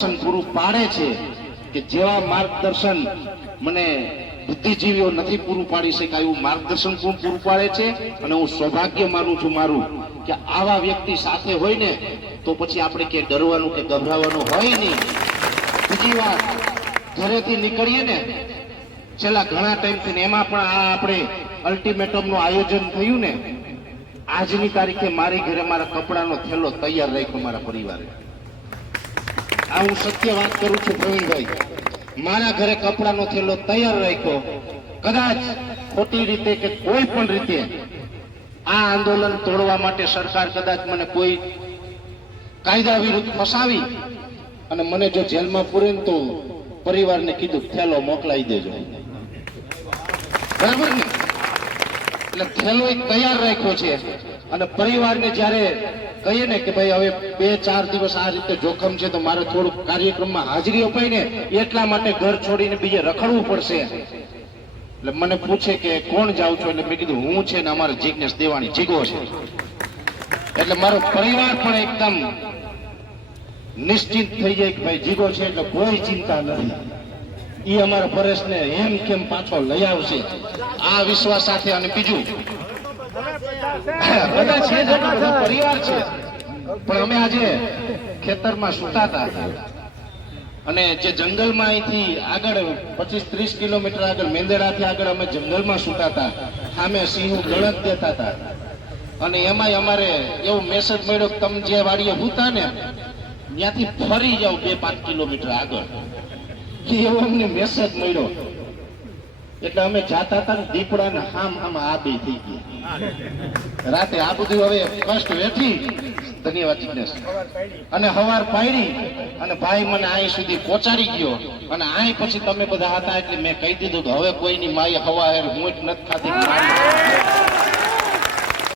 પૂરું પાડે છે કે જેવા માર્ગદર્શન મને બુદ્ધિજીવીઓ નથી પૂરું પાડી શકાય એવું માર્ગદર્શન કોણ પૂરું પાડે છે। અને હું સૌભાગ્ય માનું છું મારું કે આવા વ્યક્તિ સાથે હોય ને તો પછી આપણે કે ડરવાનું કે ગભરાવાનું હોય નહીં। બીજી વાત, ઘરેથી નીકળીએ ને છેલ્લા ઘણા ટાઈમથી એમાં પણ આ આપણે અલ્ટિમેટમનું આયોજન થયું ને, આજની તારીખે મારી ઘરે મારા કપડાનો થેલો તૈયાર રાખ્યો મારા પરિવારે। આ હું સત્ય વાત કરું છું પ્રવીણભાઈ, મારા ઘરે કપડાનો થેલો તૈયાર રાખ્યો। કદાચ ખોટી રીતે કે કોઈ પણ રીતે આ આંદોલન તોડવા માટે સરકાર કદાચ મને કોઈ કાયદા વિરુદ્ધ ફસાવી અને મને જો જેલમાં પૂરે તો પરિવારને કીધું થેલો મોકલાઈ દેજો, બરાબર ને? એટલે થેલો એક તૈયાર રાખ્યો છે અને પરિવારને જ્યારે કહીએ ને કે ભાઈ હવે 2-4 દિવસ આ રીતે જોખમ છે તો મારે થોડુંક કાર્યક્રમમાં હાજરી અપાય ને એટલા માટે ઘર છોડીને બીજે રખડવું પડશે। એટલે મને પૂછે કે કોણ જાવ છો, એટલે મેં કીધું હું છે ને અમારે જિજ્ઞેશ દેવાણી જીગો છે। એટલે મારો પરિવાર પણ એકદમ નિશ્ચિત થઈ જાય કે ભાઈ જીગો છે એટલે કોઈ ચિંતા નથી, એ અમારા પરેશને એમ કેમ પાછો લઈ આવશે આ વિશ્વાસ સાથે। અને બીજું બધા છે જ, બધા પરિવાર છે, પણ અમે આજે ખેતરમાં સૂતા હતા અને જે જંગલમાં અહીંથી આગળ 25-30 કિલોમીટર આગળ મેંદડાથી આગળ અમે જંગલમાં સૂતા હતા, સામે સિંહો ગળત દેતા હતા અને એમાંય અમારે એવો મેસેજ મળ્યો કે તમે જે વાડીએ સૂતા ને ત્યાંથી ફરી જાઓ 2-5 કિલોમીટર આગળ, એવો અમને મેસેજ મળ્યો। એટલે અમે જાતા હતા ને દીપડાને હામ આ બે થઈ ગયા રાતે। આ બધું હવે કષ્ટ વેઠી, ધન્યવાદ જિજ્ઞેશ, અને હવાર પાડી અને ભાઈ મને અહીં સુધી પહોંચાડી ગયો। અને અહીં પછી તમે બધા હતા એટલે મેં કહી દીધું કે હવે કોઈની માએ હવા હેર હું જ નથી ખાતી।